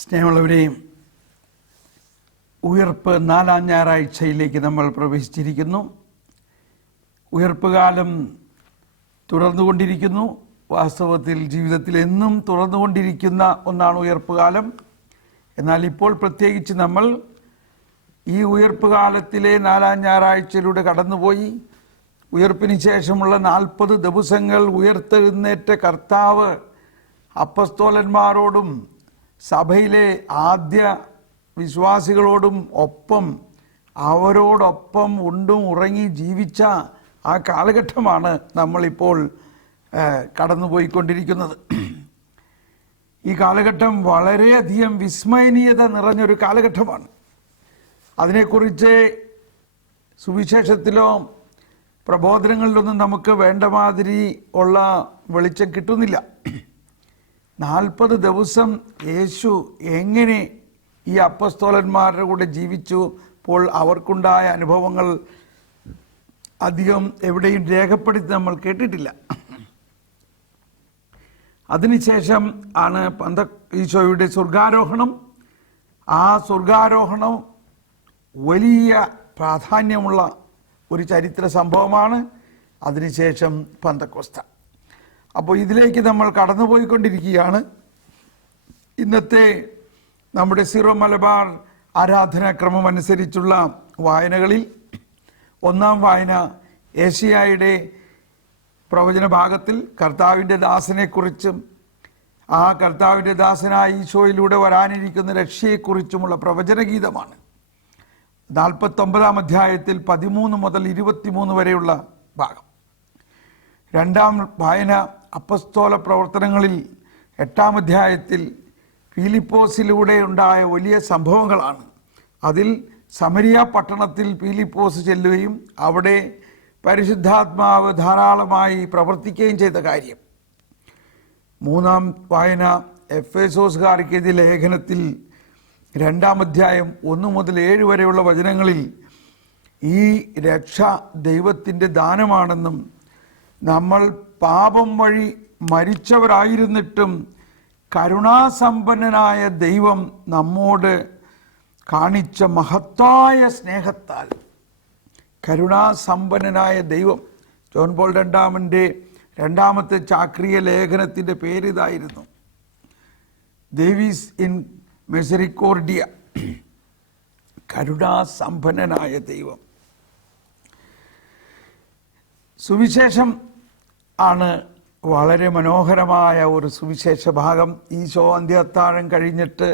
സ്നേഹമുള്ളവരെയും ഉയർപ്പ് 4-ാം ഞായറാഴ്ചയിലേക്ക് നമ്മൾ പ്രവേശിച്ചിരിക്കുന്നു. ഉയർപ്പ് കാലം തുടർന്നുകൊണ്ടിരിക്കുന്നു. വാസ്തവത്തിൽ ജീവിതത്തിൽ എന്നും തുടർന്നുകൊണ്ടിരിക്കുന്ന ഒന്നാണ് ഉയർപ്പ് കാലം. എന്നാൽ ഇപ്പോൾ പ്രത്യേകിച്ച് നമ്മൾ ഈ ഉയർപ്പ് കാലത്തിലെ 4-ാം ഞായറാഴ്ചയിലൂടെ കടന്നുപോയി. ഉയർപ്പിന് ശേഷമുള്ള 40 ദിവസങ്ങൾ ഉയർത്തെഴുന്നേറ്റ കർത്താവ് അപ്പസ്തോലന്മാരോടും സഭയിലെ ആദ്യ വിശ്വാസികളോടും ഒപ്പം അവരോടൊപ്പം ഉണ്ടും ഉറങ്ങി ജീവിച്ച ആ കാലഘട്ടമാണ് നമ്മളിപ്പോൾ കടന്നുപോയിക്കൊണ്ടിരിക്കുന്നത്. ഈ കാലഘട്ടം വളരെയധികം വിസ്മയനീയത നിറഞ്ഞൊരു കാലഘട്ടമാണ്. അതിനെക്കുറിച്ച് സുവിശേഷത്തിലോ പ്രബോധനങ്ങളിലൊന്നും നമുക്ക് വേണ്ട മാതിരി ഉള്ള വെളിച്ചം കിട്ടുന്നില്ല. 40 ദിവസം യേശു എങ്ങനെ ഈ അപ്പസ്തോലന്മാരുടെ കൂടെ ജീവിച്ചപ്പോൾ അവർക്കുണ്ടായ അനുഭവങ്ങൾ അധികം എവിടെയും രേഖപ്പെടുത്തി നമ്മൾ കേട്ടിട്ടില്ല. അതിനുശേഷം ആണ് ഈശോയുടെ സ്വർഗാരോഹണം. ആ സ്വർഗാരോഹണം വലിയ പ്രാധാന്യമുള്ള ഒരു ചരിത്ര സംഭവമാണ്. അതിനുശേഷം പെന്തക്കോസ്ത. അപ്പോൾ ഇതിലേക്ക് നമ്മൾ കടന്നുപോയിക്കൊണ്ടിരിക്കുകയാണ്. ഇന്നത്തെ നമ്മുടെ സീറോ മലബാർ ആരാധനാക്രമം അനുസരിച്ചുള്ള വായനകളിൽ ഒന്നാം വായന ഏശയ്യായുടെ പ്രവചന ഭാഗത്തിൽ കർത്താവിൻ്റെ ദാസനെക്കുറിച്ചും ആ കർത്താവിൻ്റെ ദാസനായ ഈശോയിലൂടെ വരാനിരിക്കുന്ന രക്ഷയെക്കുറിച്ചുമുള്ള പ്രവചനഗീതമാണ്. 49-ാം അധ്യായത്തിൽ 13 മുതൽ 23 വരെയുള്ള ഭാഗം. രണ്ടാം വായന അപ്പസ്തോല പ്രവർത്തനങ്ങളിൽ 8-ാം അധ്യായത്തിൽ ഫിലിപ്പോസിലൂടെ ഉണ്ടായ വലിയ സംഭവങ്ങളാണ്. അതിൽ സമരിയ പട്ടണത്തിൽ ഫിലിപ്പോസ് ചെല്ലുകയും അവിടെ പരിശുദ്ധാത്മാവ് ധാരാളമായി പ്രവർത്തിക്കുകയും ചെയ്ത കാര്യം. 3-ാം വായന എഫേസോസുകാർക്ക് എഴുതിയ ലേഖനത്തിൽ 2-ാം അധ്യായം 1 മുതൽ 7 വരെയുള്ള വചനങ്ങളിൽ ഈ രക്ഷ ദൈവത്തിൻ്റെ ദാനമാണെന്നും നമ്മൾ പാപം വഴി മരിച്ചവരായിരുന്നിട്ടും കരുണാസമ്പന്നനായ ദൈവം നമ്മോട് കാണിച്ച മഹത്തായ സ്നേഹത്താൽ, കരുണാസമ്പന്നനായ ദൈവം, ജോൺ പോൾ രണ്ടാമൻ്റെ 2-ാമത്തെ ചാക്രിക ലേഖനത്തിൻ്റെ പേരിതായിരുന്നു, ദേവീസ് ഇൻ മെസറിക്കോർഡിയ, കരുണാസമ്പന്നനായ ദൈവം. സുവിശേഷം ആണ് വളരെ മനോഹരമായ ഒരു സുവിശേഷ ഭാഗം. ഈശോ അന്ത്യത്താഴം കഴിഞ്ഞിട്ട്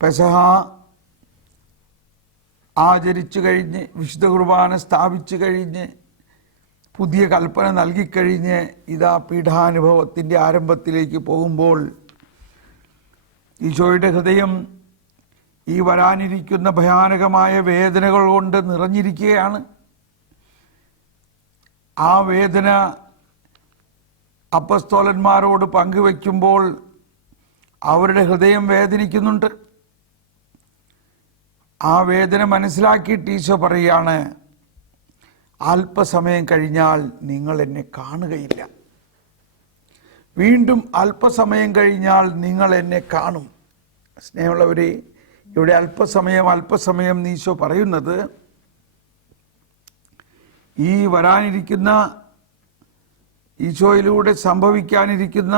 പെസഹ ആചരിച്ചു കഴിഞ്ഞ് വിശുദ്ധ കുർബാന സ്ഥാപിച്ചു കഴിഞ്ഞ് പുതിയ കൽപ്പന നൽകിക്കഴിഞ്ഞ് ഇതാ പീഠാനുഭവത്തിൻ്റെ ആരംഭത്തിലേക്ക് പോകുമ്പോൾ ഈശോയുടെ ഹൃദയം ഈ വരാനിരിക്കുന്ന ഭയാനകമായ വേദനകൾ കൊണ്ട് നിറഞ്ഞിരിക്കുകയാണ്. ആ വേദന അപ്പസ്തോലന്മാരോട് പങ്കുവയ്ക്കുമ്പോൾ അവരുടെ ഹൃദയം വേദനിക്കുന്നുണ്ട്. ആ വേദന മനസ്സിലാക്കിയിട്ട് ഈശോ പറയുകയാണ്, അല്പസമയം കഴിഞ്ഞാൽ നിങ്ങൾ എന്നെ കാണുകയില്ല, വീണ്ടും അല്പസമയം കഴിഞ്ഞാൽ നിങ്ങൾ എന്നെ കാണും. സ്നേഹമുള്ളവരെ, ഇവിടെ അല്പസമയം ഈശോ പറയുന്നത് ഈ വരാനിരിക്കുന്ന ഈശോയിലൂടെ സംഭവിക്കാനിരിക്കുന്ന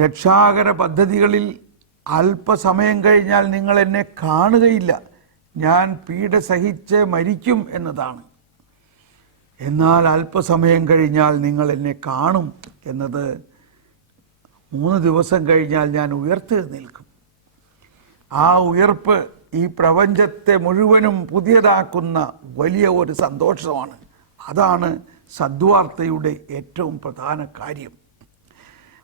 രക്ഷാകര പദ്ധതികളിൽ അല്പസമയം കഴിഞ്ഞാൽ നിങ്ങൾ എന്നെ കാണുകയില്ല, ഞാൻ പീഡ സഹിച്ച് മരിക്കും എന്നതാണ്. എന്നാൽ അല്പസമയം കഴിഞ്ഞാൽ നിങ്ങൾ എന്നെ കാണും എന്നത് 3 ദിവസം കഴിഞ്ഞാൽ ഞാൻ ഉയർത്തെഴുന്നേൽക്കും. ആ ഉയർപ്പ് ഈ പ്രപഞ്ചത്തെ മുഴുവനും പുതിയതാക്കുന്ന വലിയ ഒരു സന്തോഷമാണ്. അതാണ് സദ്വാർത്തയുടെ ഏറ്റവും പ്രധാന കാര്യം.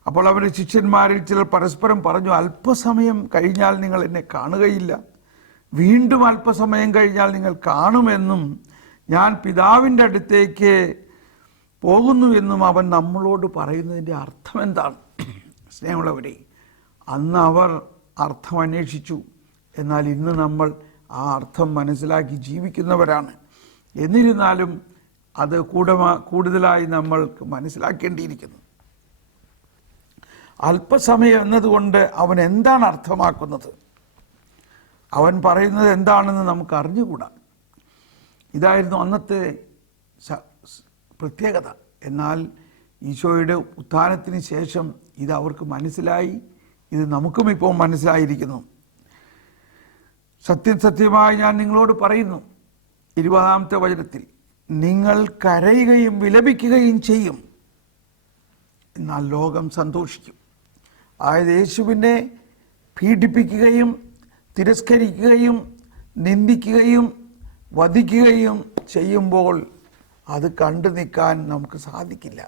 അപ്പോൾ അവരുടെ ശിഷ്യന്മാരിൽ ചിലർ പരസ്പരം പറഞ്ഞു, അല്പസമയം കഴിഞ്ഞാൽ നിങ്ങൾ എന്നെ കാണുകയില്ല, വീണ്ടും അല്പസമയം കഴിഞ്ഞാൽ നിങ്ങൾ കാണുമെന്നും ഞാൻ പിതാവിൻ്റെ അടുത്തേക്ക് പോകുന്നു എന്നും അവൻ നമ്മളോട് പറയുന്നതിൻ്റെ അർത്ഥം എന്താണ്? സ്നേഹമുള്ളവരെ, അന്ന് അവർ അർത്ഥം അന്വേഷിച്ചു. എന്നാൽ ഇന്ന് നമ്മൾ ആ അർത്ഥം മനസ്സിലാക്കി ജീവിക്കുന്നവരാണ്. എന്നിരുന്നാലും അത് കൂടുതലായി നമ്മൾ മനസ്സിലാക്കേണ്ടിയിരിക്കുന്നു. അല്പസമയം എന്നതുകൊണ്ട് അവൻ എന്താണ് അർത്ഥമാക്കുന്നത്? അവൻ പറയുന്നത് എന്താണെന്ന് നമുക്ക് അറിഞ്ഞുകൂടാ. ഇതായിരുന്നു അന്നത്തെ പ്രത്യേകത. എന്നാൽ ഈശോയുടെ ഉത്ഥാനത്തിന് ശേഷം ഇത് അവർക്ക് മനസ്സിലായി. ഇത് നമുക്കും ഇപ്പോൾ മനസ്സിലായിരിക്കുന്നു. സത്യമായി ഞാൻ നിങ്ങളോട് പറയുന്നു, 20-ാമത്തെ വചനത്തിൽ, നിങ്ങൾ കരയുകയും വിലപിക്കുകയും ചെയ്യും, എന്നാൽ ലോകം സന്തോഷിക്കും. അതായത് യേശുവിനെ പീഡിപ്പിക്കുകയും തിരസ്കരിക്കുകയും നിന്ദിക്കുകയും വധിക്കുകയും ചെയ്യുമ്പോൾ അത് കണ്ടു നിൽക്കാൻ നമുക്ക് സാധിക്കില്ല.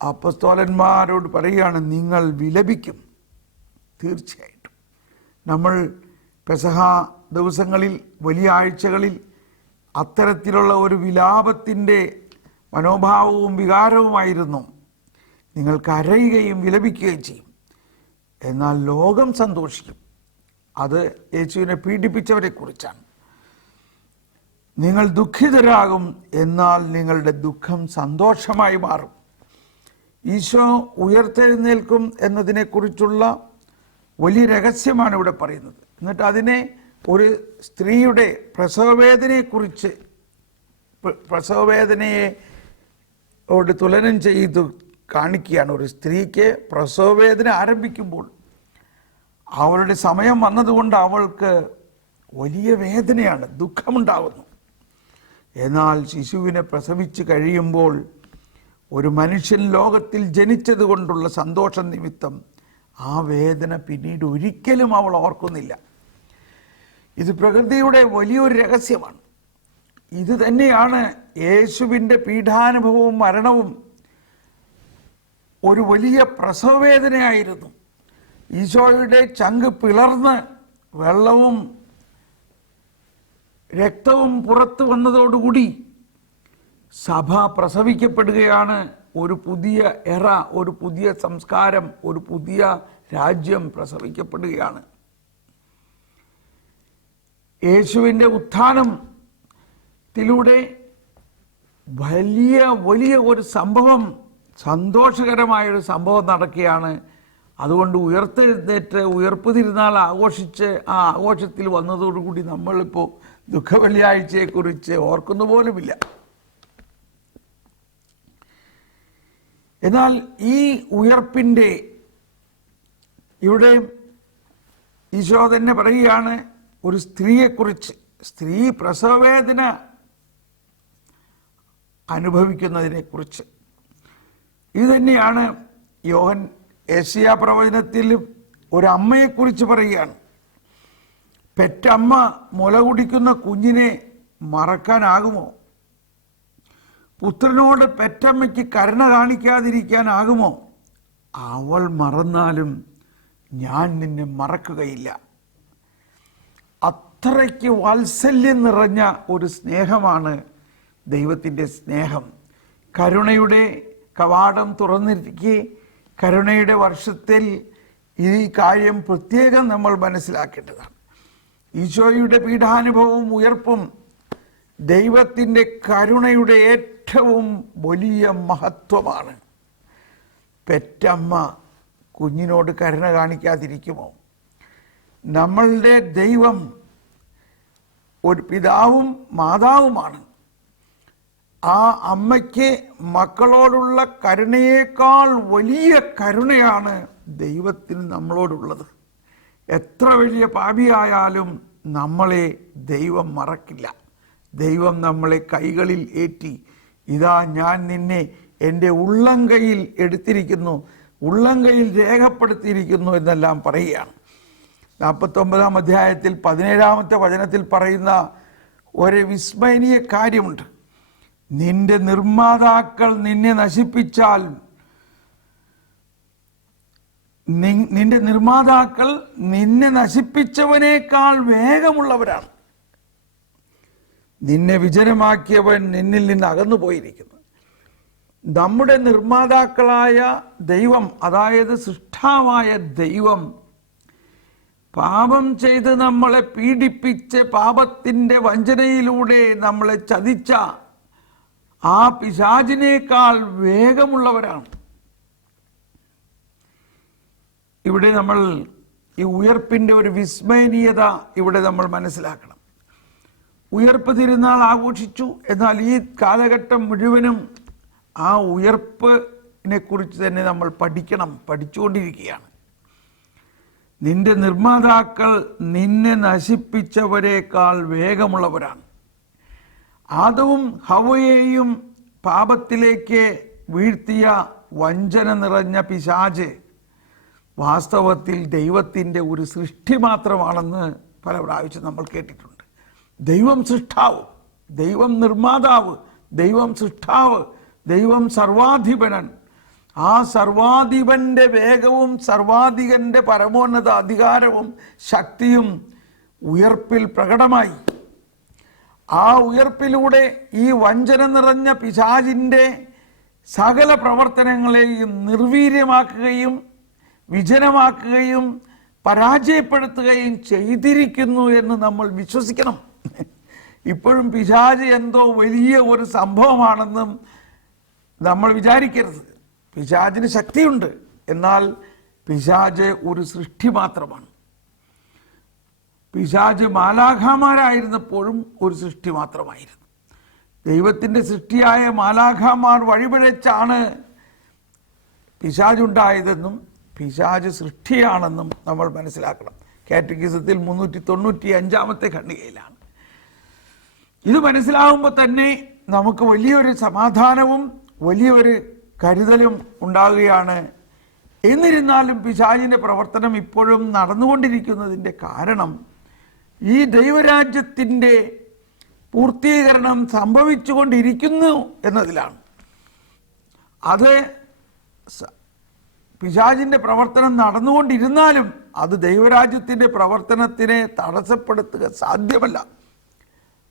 അപ്പോസ്തലന്മാരോട് പറയുകയാണ്, നിങ്ങൾ വിലപിക്കും. തീർച്ചയായിട്ടും നമ്മൾ പെസഹ ദിവസങ്ങളിൽ, വലിയ ആഴ്ചകളിൽ അത്തരത്തിലുള്ള ഒരു വിലാപത്തിൻ്റെ മനോഭാവവും വികാരവുമായിരുന്നു. നിങ്ങൾ കരയുകയും വിലപിക്കുകയും ചെയ്യും, എന്നാൽ ലോകം സന്തോഷിക്കും. അത് യേശുവിനെ പീഡിപ്പിച്ചവരെ കുറിച്ചാണ്. നിങ്ങൾ ദുഃഖിതരാകും, എന്നാൽ നിങ്ങളുടെ ദുഃഖം സന്തോഷമായി മാറും. ഈശോ ഉയർത്തെഴുന്നേൽക്കും എന്നതിനെക്കുറിച്ചുള്ള വലിയ രഹസ്യമാണ് ഇവിടെ പറയുന്നത്. എന്നിട്ട് അതിനെ ഒരു സ്ത്രീയുടെ പ്രസവവേദനയെക്കുറിച്ച്, പ്രസവവേദനയോട് തുലനം ചെയ്ത് കാണിക്കുകയാണ്. ഒരു സ്ത്രീക്ക് പ്രസവവേദന ആരംഭിക്കുമ്പോൾ അവളുടെ സമയം വന്നതുകൊണ്ട് അവൾക്ക് വലിയ വേദനയാണ്, ദുഃഖമുണ്ടാകുന്നു. എന്നാൽ ശിശുവിനെ പ്രസവിച്ച് കഴിയുമ്പോൾ ഒരു മനുഷ്യൻ ലോകത്തിൽ ജനിച്ചത് കൊണ്ടുള്ള സന്തോഷം നിമിത്തം ആ വേദന പിന്നീട് ഒരിക്കലും അവൾ ഓർക്കുന്നില്ല. ഇത് പ്രകൃതിയുടെ വലിയൊരു രഹസ്യമാണ്. ഇത് തന്നെയാണ് യേശുവിൻ്റെ പീഡാനുഭവവും മരണവും. ഒരു വലിയ പ്രസവവേദനയായിരുന്നു. ഈശോയുടെ ചങ്ക് പിളർന്ന് വെള്ളവും രക്തവും പുറത്തു വന്നതോടുകൂടി സഭ പ്രസവിക്കപ്പെടുകയാണ്. ഒരു പുതിയ എറ, ഒരു പുതിയ സംസ്കാരം, ഒരു പുതിയ രാജ്യം പ്രസവിക്കപ്പെടുകയാണ്. യേശുവിൻ്റെ ഉത്ഥാനത്തിലൂടെ വലിയ ഒരു സംഭവം, സന്തോഷകരമായൊരു സംഭവം നടക്കുകയാണ്. അതുകൊണ്ട് ഉയർത്തെഴുന്നേറ്റ് ഉയർപ്പ് തിരുനാൾ ആഘോഷിച്ച് ആ ആഘോഷത്തിൽ വന്നതോടുകൂടി നമ്മളിപ്പോൾ ദുഃഖവെള്ളിയാഴ്ചയെക്കുറിച്ച് ഓർക്കുന്ന പോലുമില്ല. എന്നാൽ ഈ ഉയർപ്പിൻ്റെ ഇവിടെ ഈശോ തന്നെ പറയുകയാണ് ഒരു സ്ത്രീയെക്കുറിച്ച്. സ്ത്രീ പ്രസവവേദന അനുഭവിക്കുന്നതിനെക്കുറിച്ച്. ഇത് തന്നെയാണ് യെശയ്യാ പ്രവചനത്തിൽ ഒരമ്മയെക്കുറിച്ച് പറയുകയാണ്. പെറ്റമ്മ മുല കുടിക്കുന്ന കുഞ്ഞിനെ മറക്കാനാകുമോ? പുത്രനോട് പെറ്റമ്മയ്ക്ക് കരുണ കാണിക്കാതിരിക്കാനാകുമോ? അവൾ മറന്നാലും ഞാൻ നിന്നെ മറക്കുകയില്ല. അത്രയ്ക്ക് വാത്സല്യം നിറഞ്ഞ ഒരു സ്നേഹമാണ് ദൈവത്തിൻ്റെ സ്നേഹം. കരുണയുടെ കവാടം തുറന്നിരിക്കെ കരുണയുടെ വർഷത്തിൽ ഈ കാര്യം പ്രത്യേകം നമ്മൾ മനസ്സിലാക്കേണ്ടതാണ്. ഈശോയുടെ പീഡാനുഭവവും ഉയർപ്പും ദൈവത്തിൻ്റെ കരുണയുടെ ഏറ്റവും വലിയ മഹത്വമാണ്. പെറ്റമ്മ കുഞ്ഞിനോട് കരുണ കാണിക്കാതിരിക്കുമോ? നമ്മളുടെ ദൈവം ഒരു പിതാവും മാതാവുമാണ്. ആ അമ്മയ്ക്ക് മക്കളോടുള്ള കരുണയേക്കാൾ വലിയ കരുണയാണ് ദൈവത്തിന് നമ്മളോടുള്ളത്. എത്ര വലിയ പാപിയായാലും നമ്മളെ ദൈവം മറക്കില്ല. ദൈവം നമ്മളെ കൈകളിൽ ഏറ്റി, ഇതാ ഞാൻ നിന്നെ എൻ്റെ ഉള്ളംകൈയിൽ എടുത്തിരിക്കുന്നു, ഉള്ളംകൈയിൽ രേഖപ്പെടുത്തിയിരിക്കുന്നു എന്നെല്ലാം പറയുകയാണ്. 49-ാം അധ്യായത്തിൽ 17-ാമത്തെ വചനത്തിൽ പറയുന്ന ഒരു വിസ്മയനീയ കാര്യമുണ്ട്. നിന്റെ നിർമ്മാതാക്കൾ നിന്നെ നശിപ്പിച്ചാൽ, നിന്റെ നിർമ്മാതാക്കൾ നിന്നെ നശിപ്പിച്ചവനേക്കാൾ വേഗമുള്ളവരാണ്. നിന്നെ വിജനമാക്കിയവൻ നിന്നിൽ നിന്ന് അകന്നു പോയിരിക്കുന്നു. നമ്മുടെ നിർമ്മാതാക്കളായ ദൈവം, അതായത് സൃഷ്ടാവായ ദൈവം, പാപം ചെയ്ത് നമ്മളെ പീഡിപ്പിച്ച് പാപത്തിൻ്റെ വഞ്ചനയിലൂടെ നമ്മളെ ചതിച്ച ആ പിശാചിനേക്കാൾ വേഗമുള്ളവരാണ്. ഇവിടെ നമ്മൾ ഈ ഉയർപ്പിൻ്റെ ഒരു വിസ്മയനീയത ഇവിടെ നമ്മൾ മനസ്സിലാക്കണം. ഉയർപ്പ് തിരുനാൾ ആഘോഷിച്ചു, എന്നാൽ ഈ കാലഘട്ടം മുഴുവനും ആ ഉയർപ്പിനെ കുറിച്ച് തന്നെ നമ്മൾ പഠിച്ചുകൊണ്ടിരിക്കുകയാണ്. നിന്റെ നിർമ്മാതാക്കൾ നിന്നെ നശിപ്പിച്ചവരെക്കാൾ വേഗമുള്ളവരാണ്. ആദവും ഹവ്വയെയും പാപത്തിലേക്ക് വീഴ്ത്തിയ വഞ്ചന നിറഞ്ഞ പിശാച് വാസ്തവത്തിൽ ദൈവത്തിൻ്റെ ഒരു സൃഷ്ടി മാത്രമാണെന്ന് പല പ്രാവശ്യം നമ്മൾ കേട്ടിട്ടുണ്ട്. ദൈവം സൃഷ്ടാവ്, ദൈവം നിർമ്മാതാവ്, ദൈവം സൃഷ്ടാവ്, ദൈവം സർവാധിപനൻ. ആ സർവാധിപന്റെ വേഗവും സർവാധികന്റെ പരമോന്നത അധികാരവും ശക്തിയും ഉയർപ്പിൽ പ്രകടമായി. ആ ഉയർപ്പിലൂടെ ഈ വഞ്ചന നിറഞ്ഞ പിശാചിൻ്റെ സകല പ്രവർത്തനങ്ങളെയും നിർവീര്യമാക്കുകയും വിജനമാക്കുകയും പരാജയപ്പെടുത്തുകയും ചെയ്തിരിക്കുന്നു എന്ന് നമ്മൾ വിശ്വസിക്കണം. ഇപ്പോഴും പിശാച് എന്തോ വലിയ ഒരു സംഭവമാണെന്നും നമ്മൾ വിചാരിക്കരുത്. പിശാചിന് ശക്തിയുണ്ട്, എന്നാൽ പിശാച് ഒരു സൃഷ്ടി മാത്രമാണ്. പിശാച് മാലാഖമാരായിരുന്നപ്പോഴും ഒരു സൃഷ്ടി മാത്രമായിരുന്നു. ദൈവത്തിൻ്റെ സൃഷ്ടിയായ മാലാഖമാർ വഴിപിഴച്ചാണ് പിശാചുണ്ടായതെന്നും പിശാച് സൃഷ്ടിയാണെന്നും നമ്മൾ മനസ്സിലാക്കണം. കാറ്റഗിസത്തിൽ 395 ഖണ്ഡികയിലാണ്. ഇത് മനസ്സിലാകുമ്പോൾ തന്നെ നമുക്ക് വലിയൊരു സമാധാനവും വലിയൊരു കരുതലും ഉണ്ടാകുകയാണ്. എന്നിരുന്നാലും പിശാചിൻ്റെ പ്രവർത്തനം ഇപ്പോഴും നടന്നുകൊണ്ടിരിക്കുന്നതിൻ്റെ കാരണം ഈ ദൈവരാജ്യത്തിൻ്റെ പൂർത്തീകരണം സംഭവിച്ചുകൊണ്ടിരിക്കുന്നു എന്നതിലാണ്. അത് പിശാചിൻ്റെ പ്രവർത്തനം നടന്നുകൊണ്ടിരുന്നാലും അത് ദൈവരാജ്യത്തിൻ്റെ പ്രവർത്തനത്തിനെ തടസ്സപ്പെടുത്തുക സാധ്യമല്ല.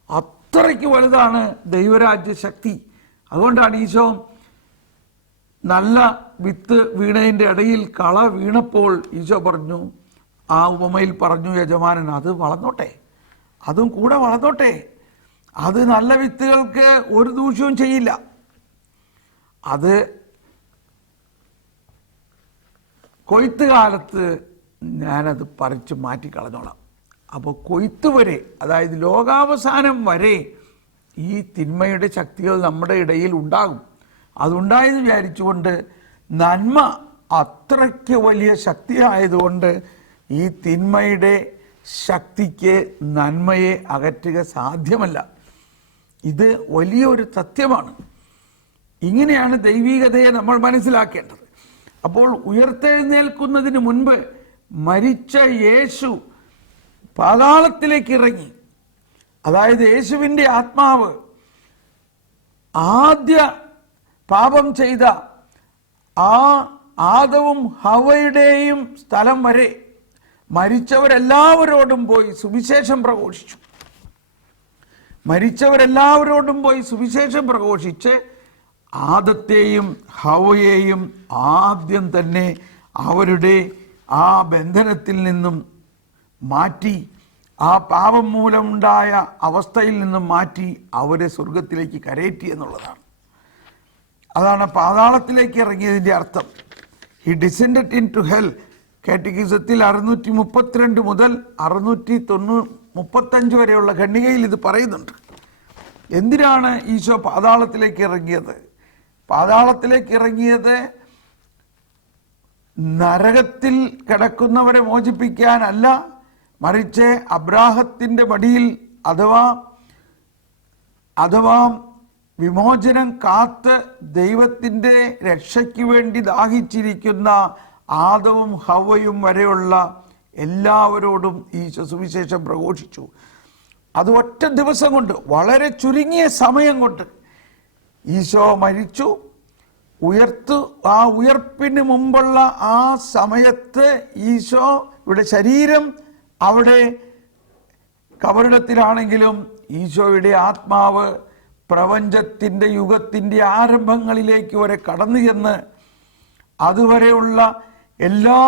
അത്രയ്ക്ക് വലുതാണ് ദൈവരാജ്യ ശക്തി. അതുകൊണ്ടാണ് ഈശോ നല്ല വിത്ത് വീണതിൻ്റെ ഇടയിൽ കള വീണപ്പോൾ ഈശോ പറഞ്ഞു, ആ ഉപമയിൽ പറഞ്ഞു യജമാനൻ, അത് വളർന്നോട്ടെ, അതും കൂടെ വളർന്നോട്ടെ. അത് നല്ല വിത്തുകൾക്ക് ഒരു ദൂഷ്യവും ചെയ്യില്ല. അത് കൊയ്ത്ത് കാലത്ത് ഞാനത് പറിച്ച് മാറ്റിക്കളഞ്ഞോളാം. അപ്പോൾ കൊയ്ത്ത് വരെ, അതായത് ലോകാവസാനം വരെ ഈ തിന്മയുടെ ശക്തികൾ നമ്മുടെ ഇടയിൽ ഉണ്ടാകും. അതുണ്ടായെന്ന് വിചാരിച്ചുകൊണ്ട് നന്മ അത്രയ്ക്ക് വലിയ ശക്തിയായതുകൊണ്ട് ഈ തിന്മയുടെ ശക്തിക്ക് നന്മയെ അകറ്റുക സാധ്യമല്ല. ഇത് വലിയൊരു സത്യമാണ്. ഇങ്ങനെയാണ് ദൈവികതയെ നമ്മൾ മനസ്സിലാക്കേണ്ടത്. അപ്പോൾ ഉയർത്തെഴുന്നേൽക്കുന്നതിന് മുൻപ് മരിച്ച യേശു പാതാളത്തിലേക്ക് ഇറങ്ങി. അതായത് യേശുവിൻ്റെ ആത്മാവ് ആദ്യ പാപം ചെയ്ത ആ ആദവും ഹവ്വയുടെയും സ്ഥലം വരെ മരിച്ചവരെല്ലാവരോടും പോയി സുവിശേഷം പ്രഘോഷിച്ചു. മരിച്ചവരെല്ലാവരോടും പോയി സുവിശേഷം പ്രഘോഷിച്ച് ആദത്തെയും ഹവ്വയെയും ആദ്യം തന്നെ അവരുടെ ആ ബന്ധനത്തിൽ നിന്നും മാറ്റി, ആ പാപം മൂലമുണ്ടായ അവസ്ഥയിൽ നിന്നും മാറ്റി അവരെ സ്വർഗത്തിലേക്ക് കരയറ്റി എന്നുള്ളതാണ്. അതാണ് പാതാളത്തിലേക്ക് ഇറങ്ങിയതിൻ്റെ അർത്ഥം. He descended into hell. കാറ്റഗിസത്തിൽ 632 മുതൽ 635 വരെയുള്ള ഖണ്ഡികയിൽ ഇത് പറയുന്നുണ്ട്. എന്തിനാണ് ഈശോ പാതാളത്തിലേക്ക് ഇറങ്ങിയത്? പാതാളത്തിലേക്ക് ഇറങ്ങിയത് നരകത്തിൽ കിടക്കുന്നവരെ മോചിപ്പിക്കാനല്ല, മറിച്ച് അബ്രാഹത്തിൻ്റെ മടിയിൽ അഥവാ വിമോചനം കാത്ത് ദൈവത്തിൻ്റെ രക്ഷയ്ക്ക് വേണ്ടി ദാഹിച്ചിരിക്കുന്ന ആദവും ഹവ്വയും വരെയുള്ള എല്ലാവരോടും ഈശോ സുവിശേഷം പ്രഘോഷിച്ചു. അത് ഒറ്റ ദിവസം കൊണ്ട്, വളരെ ചുരുങ്ങിയ സമയം കൊണ്ട് ഈശോ മരിച്ചു, ആ ഉയർപ്പിന് മുമ്പുള്ള ആ സമയത്ത് ഈശോ ഇവിടെ ശരീരം അവിടെ കബറിടത്തിലാണെങ്കിലും ഈശോയുടെ ആത്മാവ് പ്രപഞ്ചത്തിൻ്റെ യുഗത്തിൻ്റെ ആരംഭങ്ങളിലേക്ക് വരെ കടന്നു ചെന്ന് അതുവരെയുള്ള എല്ലാ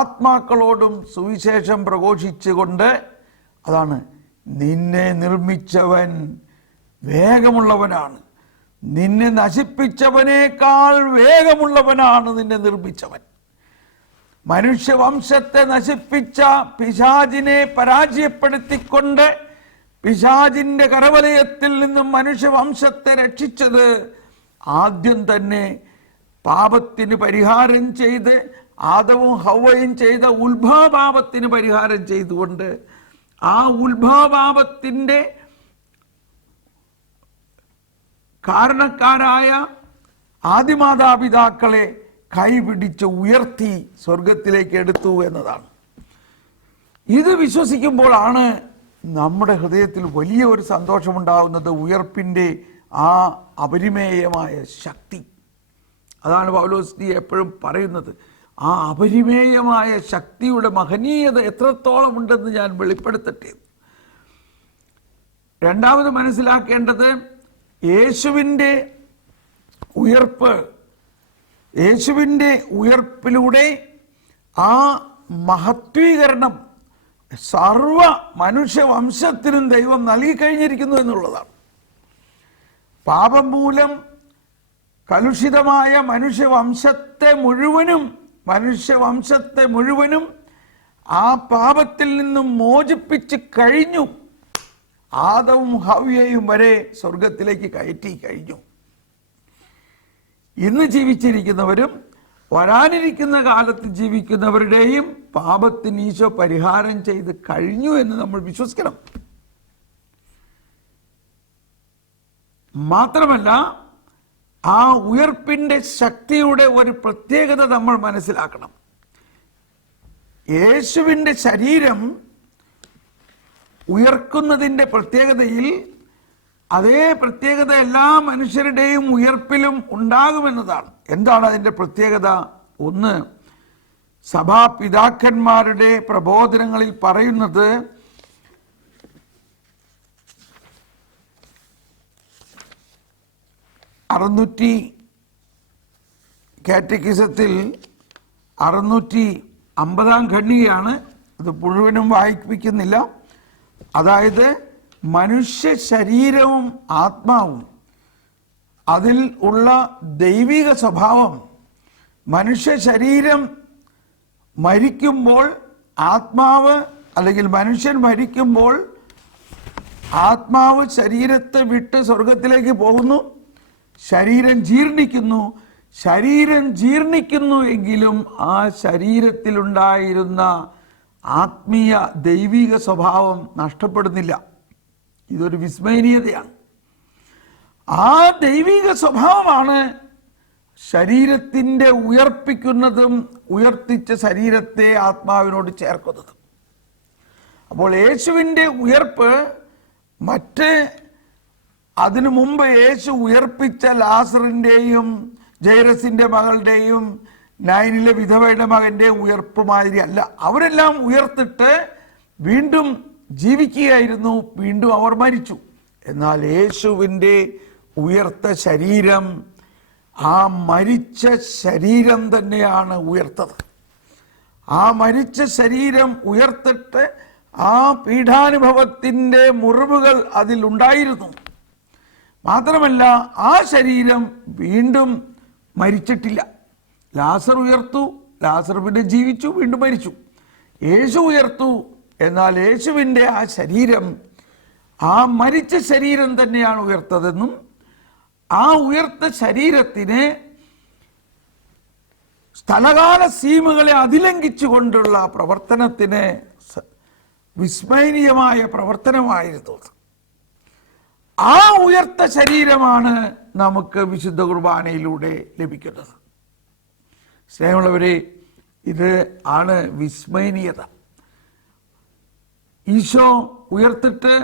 ആത്മാക്കളോടും സുവിശേഷം പ്രഘോഷിച്ചുകൊണ്ട്, അതാണ് നിന്നെ നിർമ്മിച്ചവൻ വേഗമുള്ളവനാണ്, നിന്നെ നശിപ്പിച്ചവനേക്കാൾ വേഗമുള്ളവനാണ് നിന്നെ നിർമ്മിച്ചവൻ. മനുഷ്യവംശത്തെ നശിപ്പിച്ച പിശാചിനെ പരാജയപ്പെടുത്തിക്കൊണ്ട് പിശാചിന്റെ കരവലയത്തിൽ നിന്നും മനുഷ്യവംശത്തെ രക്ഷിച്ചത് ആദ്യം തന്നെ പാപത്തിന് പരിഹാരം ചെയ്ത് ആദവും ഹവ്വയും ചെയ്ത ഉത്ഭവപാപത്തിന് പരിഹാരം ചെയ്തുകൊണ്ട് ആ ഉത്ഭവപാപത്തിൻ്റെ കാരണക്കാരായ ആദിമാതാപിതാക്കളെ കൈപിടിച്ച് ഉയർത്തി സ്വർഗത്തിലേക്ക് എടുത്തു എന്നതാണ്. ഇത് വിശ്വസിക്കുമ്പോഴാണ് നമ്മുടെ ഹൃദയത്തിൽ വലിയ ഒരു സന്തോഷമുണ്ടാകുന്നത്. ഉയർപ്പിൻ്റെ ആ അപരിമേയമായ ശക്തി, അതാണ് പൗലോസ് എപ്പോഴും പറയുന്നത്. ആ അപരിമേയമായ ശക്തിയുടെ മഹനീയത എത്രത്തോളം ഉണ്ടെന്ന് ഞാൻ വെളിപ്പെടുത്തട്ടെ. രണ്ടാമത് മനസ്സിലാക്കേണ്ടത് യേശുവിൻ്റെ ഉയർപ്പ്, യേശുവിൻ്റെ ഉയർപ്പിലൂടെ ആ മഹത്വീകരണം സർവ മനുഷ്യവംശത്തിനും ദൈവം നൽകിക്കഴിഞ്ഞിരിക്കുന്നു എന്നുള്ളതാണ്. പാപം മൂലം കലുഷിതമായ മനുഷ്യവംശത്തെ മുഴുവനും ആ പാപത്തിൽ നിന്നും മോചിപ്പിച്ച് കഴിഞ്ഞു. ആദവും ഹവ്വയും വരെ സ്വർഗത്തിലേക്ക് കയറ്റി കഴിഞ്ഞു. ഇന്ന് ജീവിച്ചിരിക്കുന്നവരും വരാനിരിക്കുന്ന കാലത്ത് ജീവിക്കുന്നവരുടെയും പാപത്തിന് ഈശോ പരിഹാരം ചെയ്ത് കഴിഞ്ഞു എന്ന് നമ്മൾ വിശ്വസിക്കണം. മാത്രമല്ല ആ ഉയർപ്പിൻ്റെ ശക്തിയുടെ ഒരു പ്രത്യേകത നമ്മൾ മനസ്സിലാക്കണം. യേശുവിൻ്റെ ശരീരം ഉയർക്കുന്നതിൻ്റെ പ്രത്യേകതയിൽ അതേ പ്രത്യേകത എല്ലാ മനുഷ്യരുടെയും ഉയർപ്പിലും ഉണ്ടാകുമെന്നതാണ്. എന്താണ് അതിൻ്റെ പ്രത്യേകത? ഒന്ന്, സഭാപിതാക്കന്മാരുടെ പ്രബോധനങ്ങളിൽ പറയുന്നത് കാറ്റക്കിസത്തിൽ 650 ഖണ്ഡികയാണ്. ഇത് മുഴുവനും വായിപ്പിക്കുന്നില്ല. അതായത് മനുഷ്യ ശരീരവും ആത്മാവും അതിൽ ഉള്ള ദൈവിക സ്വഭാവം, മനുഷ്യ ശരീരം മരിക്കുമ്പോൾ ആത്മാവ് അല്ലെങ്കിൽ മനുഷ്യൻ മരിക്കുമ്പോൾ ആത്മാവ് ശരീരത്തെ വിട്ട് സ്വർഗത്തിലേക്ക് പോകുന്നു. ശരീരം ജീർണിക്കുന്നു എങ്കിലും ആ ശരീരത്തിലുണ്ടായിരുന്ന ആത്മീയ ദൈവിക സ്വഭാവം നഷ്ടപ്പെടുന്നില്ല. ഇതൊരു വിസ്മയനീയതയാണ്. ആ ദൈവിക സ്വഭാവമാണ് ശരീരത്തിൻ്റെ ഉയർപ്പിക്കുന്നതും ഉയർത്തിച്ച ശരീരത്തെ ആത്മാവിനോട് ചേർക്കുന്നതും. അപ്പോൾ യേശുവിൻ്റെ ഉയർപ്പ് അതിനു മുമ്പ് യേശു ഉയർപ്പിച്ച ലാസറിൻ്റെയും ജൈറസിൻ്റെ മകളുടെയും നൈനിലെ വിധവയുടെ മകൻ്റെ ഉയർപ്പ് മാതിരി അല്ല. അവരെല്ലാം ഉയർത്തിട്ട് വീണ്ടും ജീവിക്കുകയായിരുന്നു, വീണ്ടും അവർ മരിച്ചു. എന്നാൽ യേശുവിൻ്റെ ഉയർത്ത ശരീരം ആ മരിച്ച ശരീരം തന്നെയാണ് ഉയർത്തത്. ആ മരിച്ച ശരീരം ഉയർത്തിട്ട് ആ പീഡാനുഭവത്തിൻ്റെ മുറിവുകൾ അതിലുണ്ടായിരുന്നു. മാത്രമല്ല ആ ശരീരം വീണ്ടും മരിച്ചിട്ടില്ല. ലാസർ ഉയർത്തു, ലാസർ പിന്നെ ജീവിച്ചു, വീണ്ടും മരിച്ചു. യേശു ഉയർത്തു, എന്നാൽ യേശുവിൻ്റെ ആ ശരീരം ആ മരിച്ച ശരീരം തന്നെയാണ് ഉയർത്തതെന്നും ആ ഉയർത്ത ശരീരത്തിന് സ്ഥലകാല സീമകളെ അതിലംഘിച്ചുകൊണ്ടുള്ള പ്രവർത്തനത്തിന് വിസ്മയനീയമായ പ്രവർത്തനമായിരുന്നു. ആ ഉയർത്ത ശരീരമാണ് നമുക്ക് വിശുദ്ധ കുർബാനയിലൂടെ ലഭിക്കുന്നത്. സ്നേഹമുള്ളവരെ, ഇത് ആണ് വിസ്മയനീയത. ഈശോ ഉയർത്തിട്ട്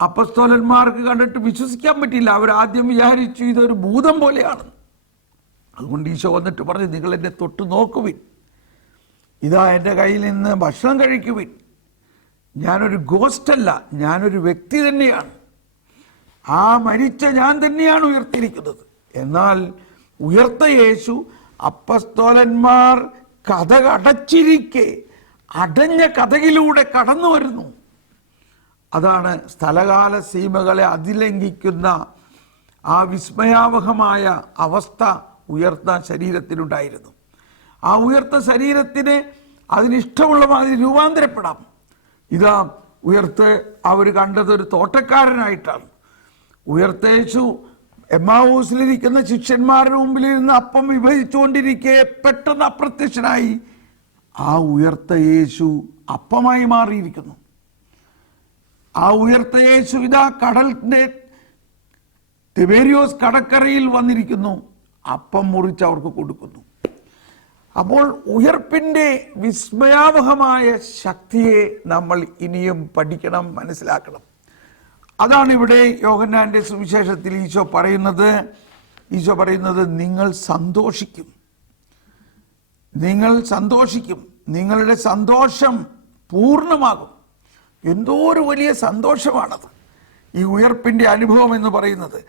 അപ്പസ്തോലന്മാർക്ക് കണ്ടിട്ട് വിശ്വസിക്കാൻ പറ്റില്ല. അവരാദ്യം വിചാരിച്ചു ഇതൊരു ഭൂതം പോലെയാണ്. അതുകൊണ്ട് ഈശോ വന്നിട്ട് പറഞ്ഞു, നിങ്ങൾ എന്നെ തൊട്ട് നോക്കുവിൻ, ഇതാ എൻ്റെ കയ്യിൽ നിന്ന് ഭക്ഷണം കഴിക്കുവിൻ. ഞാനൊരു ഗോസ്റ്റല്ല, ഞാനൊരു വ്യക്തി തന്നെയാണ്. ആ മരിച്ച ഞാൻ തന്നെയാണ് ഉയർത്തിയിരിക്കുന്നത്. എന്നാൽ ഉയർത്ത യേശു അപ്പസ്തോലന്മാർ കഥ അടച്ചിരിക്കെ അടഞ്ഞ കഥയിലൂടെ കടന്നു വരുന്നു. അതാണ് സ്ഥലകാല സീമകളെ അതിലംഘിക്കുന്ന ആ വിസ്മയാവഹമായ അവസ്ഥ ഉയർത്ത ശരീരത്തിലുണ്ടായിരുന്നു. ആ ഉയർത്ത ശരീരത്തിന് അതിനിഷ്ടമുള്ള മാതിരി രൂപാന്തരപ്പെടാം. ഇതാ ഉയർത്ത് അവർ കണ്ടത് ഒരു തോട്ടക്കാരനായിട്ടാണ്. ഉയർത്തേശു എമ്മാവൂസിലിരിക്കുന്ന ശിഷ്യന്മാരുടെ മുമ്പിലിരുന്ന് അപ്പം വിഭജിച്ചുകൊണ്ടിരിക്കെ പെട്ടെന്ന് അപ്രത്യക്ഷനായി. ആ ഉയർത്ത യേശു അപ്പമായി മാറിയിരിക്കുന്നു. ആ ഉയർത്ത യേശു ഇതാ കടലിന്റെ തിബേരിയോസ് കടക്കരയിൽ വന്നിരിക്കുന്നു, അപ്പം മുറിച്ച് അവർക്ക് കൊടുക്കുന്നു. അപ്പോൾ ഉയർപ്പിന്റെ വിസ്മയാവഹമായ ശക്തിയെ നമ്മൾ ഇനിയും പഠിക്കണം, മനസ്സിലാക്കണം. അതാണ് ഇവിടെ യോഹന്നാന്റെ സുവിശേഷത്തിൽ ഈശോ പറയുന്നത്. നിങ്ങൾ സന്തോഷിക്കും, നിങ്ങളുടെ സന്തോഷം പൂർണ്ണമാകും. എന്തോ ഒരു വലിയ സന്തോഷമാണത് ഈ ഉയർപ്പിന്റെ അനുഭവം എന്ന് പറയുന്നത്.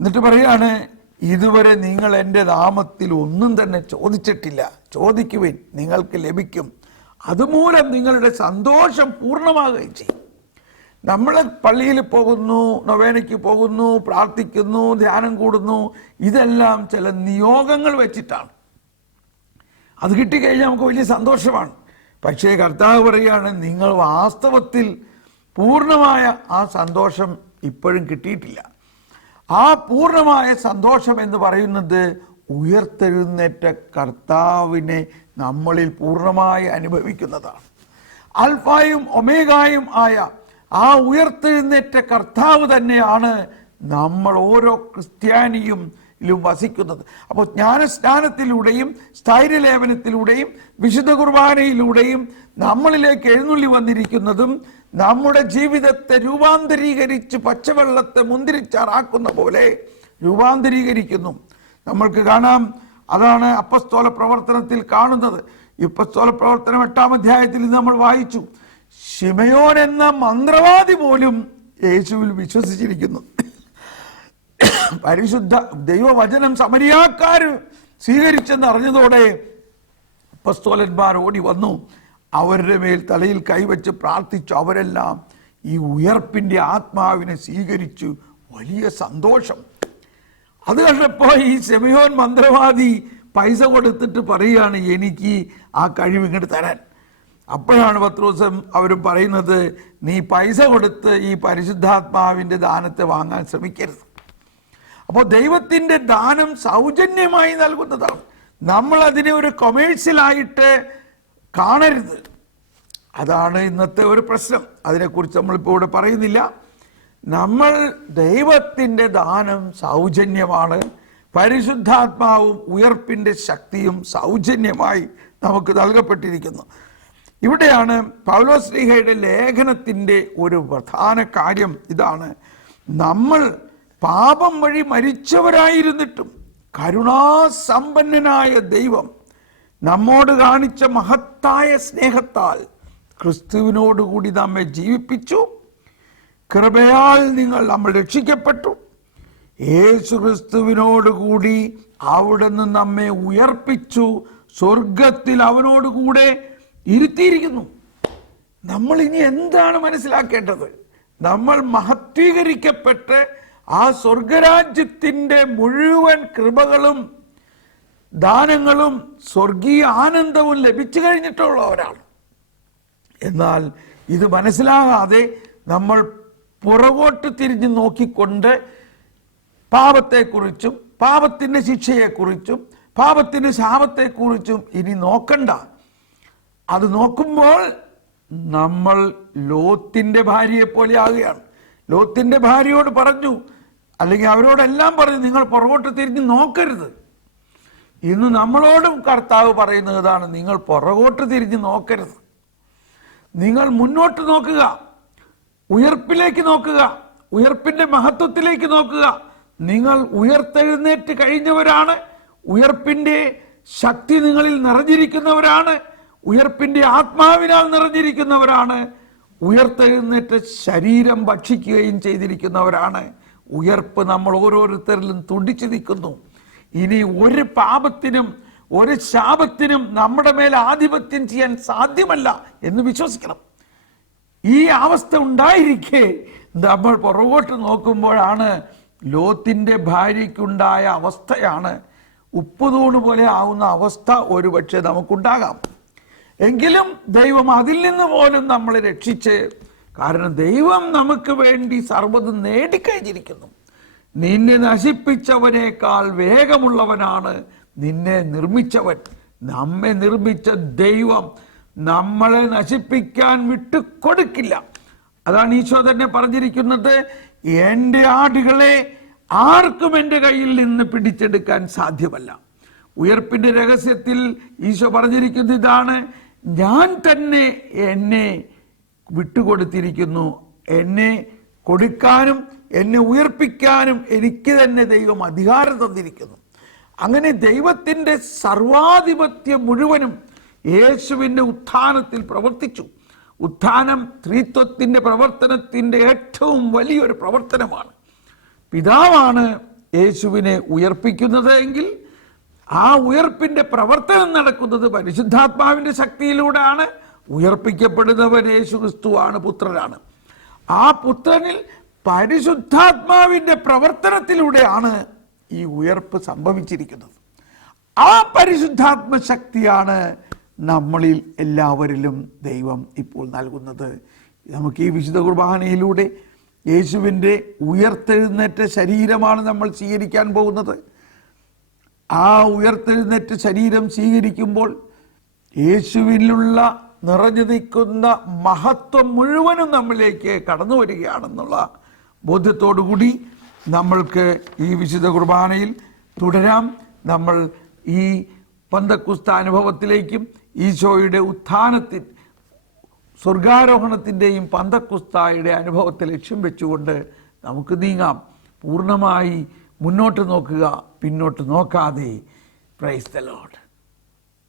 എന്നിട്ട് പറയാണ്, ഇതുവരെ നിങ്ങൾ എൻ്റെ നാമത്തിൽ ഒന്നും തന്നെ ചോദിച്ചിട്ടില്ല, ചോദിക്കുവിൻ നിങ്ങൾക്ക് ലഭിക്കും. അതുമൂലം നിങ്ങളുടെ സന്തോഷം പൂർണ്ണമാകുകയും ചെയ്യും. നമ്മൾ പള്ളിയിൽ പോകുന്നു, നൊവേനയ്ക്ക് പോകുന്നു, പ്രാർത്ഥിക്കുന്നു, ധ്യാനം കൂടുന്നു, ഇതെല്ലാം ചില നിയോഗങ്ങൾ വെച്ചിട്ടാണ്. അത് കിട്ടിക്കഴിഞ്ഞാൽ നമുക്ക് വലിയ സന്തോഷമാണ്. പക്ഷേ കർത്താവ് പറയുകയാണ്, നിങ്ങൾ വാസ്തവത്തിൽ പൂർണ്ണമായ ആ സന്തോഷം ഇപ്പോഴും കിട്ടിയിട്ടില്ല. ആ പൂർണ്ണമായ സന്തോഷം എന്ന് പറയുന്നത് ഉയർത്തെഴുന്നേറ്റ കർത്താവിനെ നമ്മളിൽ പൂർണ്ണമായി അനുഭവിക്കുന്നതാണ്. അൽഫായും ഒമേഗായും ആയ ആ ഉയർത്തെഴുന്നേറ്റ കർത്താവ് തന്നെയാണ് നമ്മൾ ഓരോ ക്രിസ്ത്യാനിയും വസിക്കുന്നത്. അപ്പോൾ ജ്ഞാനസ്നാനത്തിലൂടെയും സ്ഥൈര്യലേപനത്തിലൂടെയും വിശുദ്ധ കുർബാനയിലൂടെയും നമ്മളിലേക്ക് എഴുന്നള്ളി വന്നിരിക്കുന്നതും നമ്മുടെ ജീവിതത്തെ രൂപാന്തരീകരിച്ച് പച്ചവെള്ളത്തെ മുന്തിരിച്ചാറാക്കുന്ന പോലെ രൂപാന്തരീകരിക്കുന്നു. നമ്മൾക്ക് കാണാം, അതാണ് അപ്പസ്തോല പ്രവർത്തനത്തിൽ കാണുന്നത്. അപ്പസ്തോല പ്രവർത്തനം 8-ാം അധ്യായത്തിൽ നമ്മൾ വായിച്ചു, ശിമയോൻ എന്ന മന്ത്രവാദി പോലും യേശുവിൽ വിശ്വസിച്ചിരിക്കുന്നു. പരിശുദ്ധ ദൈവവചനം സമരിയാക്കാർ സ്വീകരിച്ചെന്ന് അറിഞ്ഞതോടെ അപ്പസ്തോലന്മാർ ഓടി വന്നു, അവരുടെ മേൽ തലയിൽ കൈവച്ച് പ്രാർത്ഥിച്ചു. അവരെല്ലാം ഈ ഉയർപ്പിന്റെ ആത്മാവിനെ സ്വീകരിച്ചു. വലിയ സന്തോഷം. അത് കണ്ടപ്പോൾ ഈ ശിമയോൻ മന്ത്രവാദി പൈസ കൊടുത്തിട്ട് പറയുകയാണ്, എനിക്ക് ആ കഴിവ് ഇങ്ങോട്ട് തരാൻ. അപ്പോഴാണ് പത്രോസും അവരും പറയുന്നത്, നീ പൈസ കൊടുത്ത് ഈ പരിശുദ്ധാത്മാവിന്റെ ദാനത്തെ വാങ്ങാൻ ശ്രമിക്കരുത്. അപ്പോൾ ദൈവത്തിന്റെ ദാനം സൗജന്യമായി നൽകുന്നതാണ്. നമ്മൾ അതിനെ ഒരു കൊമേഴ്സ്യലായിട്ട് കാണരുത്. അതാണ് ഇന്നത്തെ ഒരു പ്രശ്നം. അതിനെക്കുറിച്ച് നമ്മളിപ്പോൾ ഇവിടെ പറയുന്നില്ല. നമ്മൾ ദൈവത്തിൻ്റെ ദാനം സൗജന്യമാണ്. പരിശുദ്ധാത്മാവും ഉയർപ്പിൻ്റെ ശക്തിയും സൗജന്യമായി നമുക്ക് നൽകപ്പെട്ടിരിക്കുന്നു. ഇവിടെയാണ് പൗലോസ്ലീഹയുടെ ലേഖനത്തിൻ്റെ ഒരു പ്രധാന കാര്യം ഇതാണ്. നമ്മൾ പാപം വഴി മരിച്ചവരായിരുന്നിട്ടും കരുണാസമ്പന്നനായ ദൈവം നമ്മോട് കാണിച്ച മഹത്തായ സ്നേഹത്താൽ ക്രിസ്തുവിനോടുകൂടി നമ്മെ ജീവിപ്പിച്ചു. കൃപയാൽ നമ്മൾ രക്ഷിക്കപ്പെട്ടു. യേശു ക്രിസ്തുവിനോടുകൂടി അവിടുന്ന് നമ്മെ ഉയർപ്പിച്ചു, സ്വർഗത്തിൽ അവനോടുകൂടെ ഇരുത്തിയിരിക്കുന്നു. നമ്മൾ ഇനി എന്താണ് മനസ്സിലാക്കേണ്ടത്? നമ്മൾ മഹത്വീകരിക്കപ്പെട്ട് ആ സ്വർഗരാജ്യത്തിൻ്റെ മുഴുവൻ കൃപകളും ദാനങ്ങളും സ്വർഗീയ ആനന്ദവും ലഭിച്ചു കഴിഞ്ഞിട്ടുള്ളവരാണ്. എന്നാൽ ഇത് മനസ്സിലാകാതെ നമ്മൾ പുറകോട്ട് തിരിഞ്ഞ് നോക്കിക്കൊണ്ട് പാപത്തെക്കുറിച്ചും പാപത്തിൻ്റെ ശിക്ഷയെക്കുറിച്ചും പാപത്തിൻ്റെ ശാപത്തെക്കുറിച്ചും ഇനി നോക്കണ്ട. അത് നോക്കുമ്പോൾ നമ്മൾ ലോത്തിന്റെ ഭാര്യയെ പോലെ ആകുകയാണ്. ലോത്തിന്റെ ഭാര്യയോട് പറഞ്ഞു, അല്ലെങ്കിൽ അവരോടെല്ലാം പറഞ്ഞു, നിങ്ങൾ പുറകോട്ട് തിരിഞ്ഞ് നോക്കരുത്. ഇന്ന് നമ്മളോടും കർത്താവ് പറയുന്നതാണ്, നിങ്ങൾ പുറകോട്ട് തിരിഞ്ഞ് നോക്കരുത്. നിങ്ങൾ മുന്നോട്ട് നോക്കുക, ഉയർപ്പിലേക്ക് നോക്കുക, ഉയർപ്പിന്റെ മഹത്വത്തിലേക്ക് നോക്കുക. നിങ്ങൾ ഉയർത്തെഴുന്നേറ്റ് കഴിഞ്ഞവരാണ്. ഉയർപ്പിന്റെ ശക്തി നിങ്ങളിൽ നിറഞ്ഞിരിക്കുന്നവരാണ്. ഉയർപ്പിന്റെ ആത്മാവിനാൽ നിറഞ്ഞിരിക്കുന്നവരാണ്. ഉയർത്തെഴുന്നേറ്റ ശരീരം ഭക്ഷിക്കുകയും ചെയ്തിരിക്കുന്നവരാണ്. ഉയർപ്പ് നമ്മൾ ഓരോരുത്തരിലും തുടിച്ചു നിൽക്കുന്നു. ഇനി ഒരു പാപത്തിനും ഒരു ശാപത്തിനും നമ്മുടെ മേൽ ആധിപത്യം ചെയ്യാൻ സാധ്യമല്ല എന്ന് വിശ്വസിക്കണം. ഈ അവസ്ഥ ഉണ്ടായിരിക്കെ നമ്മൾ പുറകോട്ട് നോക്കുമ്പോഴാണ് ലോത്തിന്റെ ഭാര്യയ്ക്കുണ്ടായ അവസ്ഥയാണ് ഉപ്പുതൂണ് പോലെ ആവുന്ന അവസ്ഥ ഒരുപക്ഷെ നമുക്കുണ്ടാകാം. എങ്കിലും ദൈവം അതിൽ നിന്ന് പോലും നമ്മളെ രക്ഷിച്ച്, കാരണം ദൈവം നമുക്ക് വേണ്ടി സർവ്വതും നേടിക്കഴിഞ്ഞിരിക്കുന്നു. നിന്നെ നശിപ്പിച്ചവനേക്കാൾ വേഗമുള്ളവനാണ് നിന്നെ നിർമ്മിച്ചവൻ. നമ്മെ നിർമ്മിച്ച ദൈവം നമ്മളെ നശിപ്പിക്കാൻ വിട്ടുകൊടുക്കില്ല. അതാണ് ഈശോ തന്നെ പറഞ്ഞിരിക്കുന്നത്, എൻ്റെ ആടുകളെ ആർക്കും എൻ്റെ കയ്യിൽ നിന്ന് പിടിച്ചെടുക്കാൻ സാധ്യമല്ല. ഉയർപ്പിൻ്റെ രഹസ്യത്തിൽ ഈശോ പറഞ്ഞിരിക്കുന്നത് ഇതാണ്, ഞാൻ തന്നെ എന്നെ വിട്ടുകൊടുത്തിരിക്കുന്നു. എന്നെ കൊടുക്കാനും എന്നെ ഉയർപ്പിക്കാനും എനിക്ക് തന്നെ ദൈവം അധികാരം തന്നിരിക്കുന്നു. അങ്ങനെ ദൈവത്തിൻ്റെ സർവാധിപത്യം മുഴുവനും യേശുവിൻ്റെ ഉത്ഥാനത്തിൽ പ്രവർത്തിച്ചു. ഉത്ഥാനം ത്രിത്വത്തിൻ്റെ പ്രവർത്തനത്തിൻ്റെ ഏറ്റവും വലിയൊരു പ്രവർത്തനമാണ്. പിതാവാണ് യേശുവിനെ ഉയർപ്പിക്കുന്നത് എങ്കിൽ ആ ഉയർപ്പിൻ്റെ പ്രവർത്തനം നടക്കുന്നത് പരിശുദ്ധാത്മാവിൻ്റെ ശക്തിയിലൂടെയാണ്. ഉയർപ്പിക്കപ്പെടുന്നവൻ യേശു ക്രിസ്തുവാണ്, പുത്രനാണ്. ആ പുത്രനിൽ പരിശുദ്ധാത്മാവിൻ്റെ പ്രവർത്തനത്തിലൂടെയാണ് ഈ ഉയർപ്പ് സംഭവിച്ചിരിക്കുന്നത്. ആ പരിശുദ്ധാത്മ ശക്തിയാണ് നമ്മളിൽ എല്ലാവരിലും ദൈവം ഇപ്പോൾ നൽകുന്നത്. നമുക്ക് ഈ വിശുദ്ധ കുർബാനയിലൂടെ യേശുവിൻ്റെ ഉയർത്തെഴുന്നേറ്റ ശരീരമാണ് നമ്മൾ സ്വീകരിക്കാൻ പോകുന്നത്. ആ ഉയർത്തെഴുന്നേറ്റ ശരീരം സ്വീകരിക്കുമ്പോൾ യേശുവിലുള്ള നിറഞ്ഞു നിൽക്കുന്ന മഹത്വം മുഴുവനും നമ്മളിലേക്ക് കടന്നു വരികയാണെന്നുള്ള ബോധ്യത്തോടുകൂടി നമ്മൾക്ക് ഈ വിശുദ്ധ കുർബാനയിൽ തുടരാം. നമ്മൾ ഈ പന്തക്കുസ്ത അനുഭവത്തിലേക്കും ഈശോയുടെ ഉത്ഥാനത്തിൽ സ്വർഗാരോഹണത്തിൻ്റെയും പന്തക്കുസ്തായുടെ അനുഭവത്തെ ലക്ഷ്യം വെച്ചുകൊണ്ട് നമുക്ക് നീങ്ങാം. പൂർണ്ണമായി മുന്നോട്ട് നോക്കുക, പിന്നോട്ട് നോക്കാതെ. Praise the Lord.